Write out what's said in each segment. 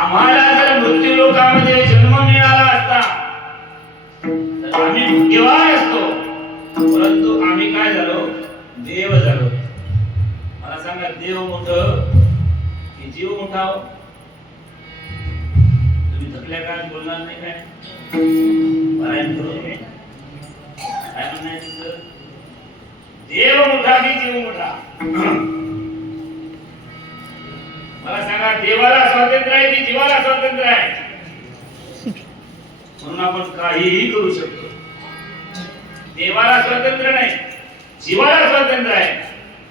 आम्हाला जर मृत्यू लोकामध्ये जन्म मिळाला असता तर आम्ही भाग्यवान असतो, परंतु आम्ही काय झालो? देव झालो. मला सांगा, देव मोठं की जीव मोठा? हो, तुम्ही थकल्या काय बोलणार नाही काय? पारायण करू काय म्हणायचं? देव मोठा की जीव मोठा? मला सांगा, देवाला स्वातंत्र्य आहे की जीवाला स्वातंत्र्य आहे? म्हणून आपण काहीही करू शकतो. देवाला स्वातंत्र्य नाही, जीवाला स्वातंत्र्य आहे.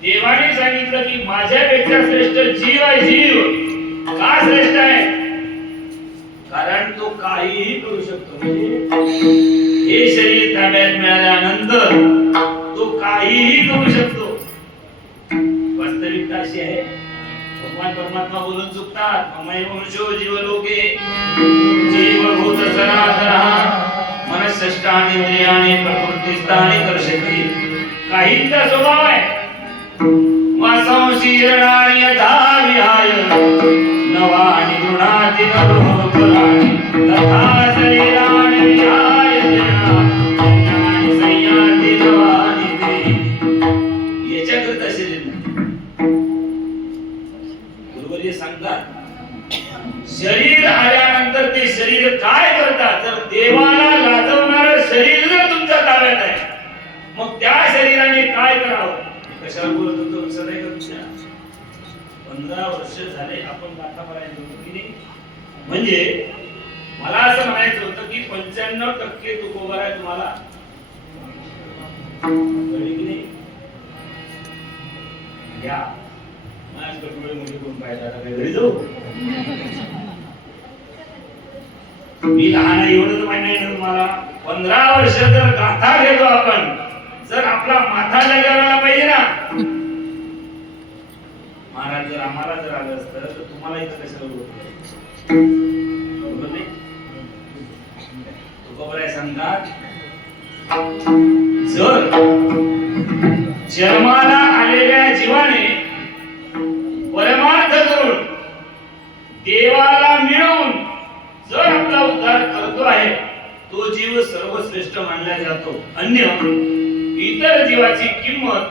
देवाने सांगितलं की माझ्यापेक्षा श्रेष्ठ जीव आहे. जीव का श्रेष्ठ आहे? कारण तो काहीही करू शकतो. हे शरीर ताब्यात मिळाल्यानंतर तो काहीही करू शकतो. वास्तविकता अशी आहे, भगवान परमात्मा बोलून चुकतात. ममैव मनुष्यो जीवलोके जीवभूत सनातनः मनःषष्ठानि इंद्रियाणि प्रकृतिस्थानि कर्षति. काहींचा स्वभाव आहे वासंशीर्णानि यथा विहाय नवानि गृणाति नरोपराणि तथा शरीराणि विहाय ज्ञानानि संयाति नवानि ते. याच्याकरता शरीर गुरुवर्य सांगतात, शरीर आल्यानंतर ते शरीर काय करतात? तर देवाला लाजवणारं शरीर जर तुमच्या ताब्यात आहे, मग त्या शरीराने काय करावं? कशाला बोलत होतो लक्षात आहे का तुमच्या? 15 वर्ष झाले आपण गाठापर्यंत होतो की नाही? म्हणजे मला असं म्हणायचं होतं की 95% तुकोबर आहे तुम्हाला, कळली की नाही? या माझ्या कटोळे मध्ये कोण पाहिजे आता काय घरी जाऊ? मी लहान आहे एवढंच मान्य आहे तुम्हाला. 15 वर्ष जर गाथा घेतो आपण, जर आपला माथा जागेला पाहिजे ना. महाराज जर आम्हाला जर आलं असतं तर तुम्हाला इथं कशाला बोलतो? बरोबर नाही? तुकोबराय सांगतात, जर जन्माला आलेल्या जीवाने परमार्थ करून देवाला मिळवून जर आपला उद्धार करतो आहे, तो जीव सर्वश्रेष्ठ मानला जातो. अन्य इतर जीवाची किंमत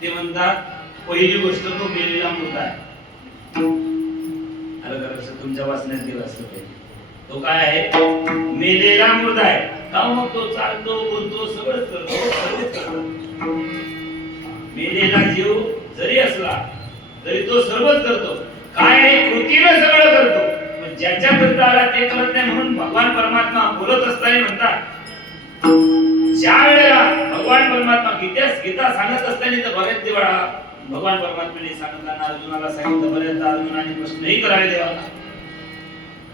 ते म्हणतात, पहिली गोष्ट तो मेलेला मुर्दा आहे. तुमच्या वाचण्यात देव असलं पाहिजे. तो काय आहे? मेलेला मुर्दा आहे. का मग तो चालतो, बोलतो, सगळंच करतो. मेलेला जीव जरी असला तरी तो सर्वच करतो. काय आहे? कृतीनं सगळं करतो. ज्याच्याकरता आला ते करत नाही. म्हणून भगवान परमात्मा बोलत असताना म्हणतात, ज्या वेळेला भगवान परमात्मा गीता सांगत असताना तर बरेच वेळा भगवान परमात्म्याने सांगितलं, अर्जुनाला सांगितलं, बरेच अर्जुनाने प्रश्नही करावे देवाला.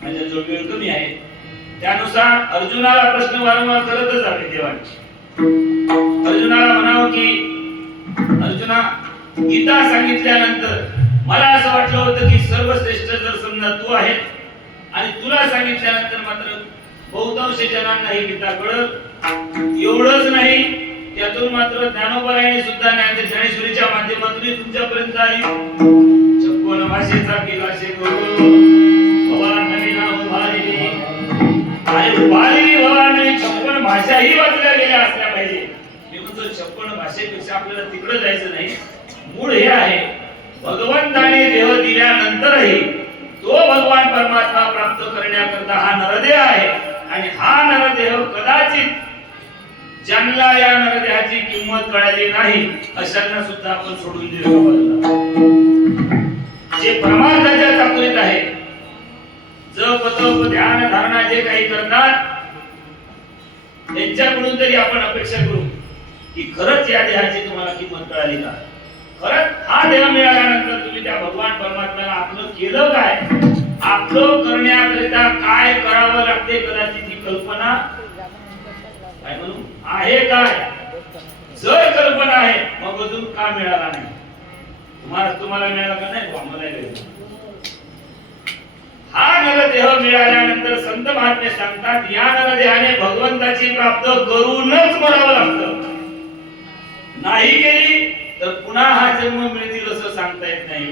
म्हणजे जो वेळ कमी आहे त्यानुसार अर्जुनाला प्रश्न वारंवार करतच जावे देवाने. अर्जुनाला म्हणावं की अर्जुना, गीता सांगितल्यानंतर मला असं वाटलं होतं की सर्वश्रेष्ठ जर समजा तू आहे आणि तुला सांगितल्यानंतर मात्र बहुतांश जणांना ही गीता कळत. एवढंच नाही, त्यातून मात्र ज्ञानोबरायाने सुद्धा ज्ञानेश्वरीच्या माध्यमातून तुमच्यापर्यंत आली. 56 भाषेचा केला शेकरू भवानी नाव भारी. आणि भारी भवानी 56 भाषाही वाचल्या गेल्या असल्या पाहिजे. मी म्हणतो 56 भाषेपेक्षा आपल्याला तिकडे जायचं नाही. मूळ हे आहे, भगवंताने देह दिल्यानंतरही तो भगवान परमात्मा प्राप्त करण्याकरता हा नरदेह आहे. आणि हा नरदेह कदाचित ज्यांना या नरदेहाची किंमत कळाली नाही अशांना सुद्धा आपण सोडून दिलं. जे परमार्थाच्या चाकरीत आहे, जप तप ध्यान धारणा जे काही करतात, त्यांच्याकडून तरी आपण अपेक्षा करू की खरंच या देहाची तुम्हाला किंमत कळाली का? खरंच हा देह मिळाल्यानंतर तुम्ही त्या भगवान परमात्म्याला आपलं केलं काय? आपलं करण्याकरिता काय करावं लागते? कदाचित ही कल्पना काय म्हणू आहे काय? जर कल्पना आहे, मग अजून का मिळाला नाही? तुम्हाला मिळाला का नाही? आम्हाला हा नरदेह मिळाल्यानंतर संत महात्मे सांगतात, या नरदेहाने भगवंताची प्राप्त करूनच मरावं लागतं. नाही केली तर पुन्हा हा जन्म मिळतील असं सांगता येत नाही.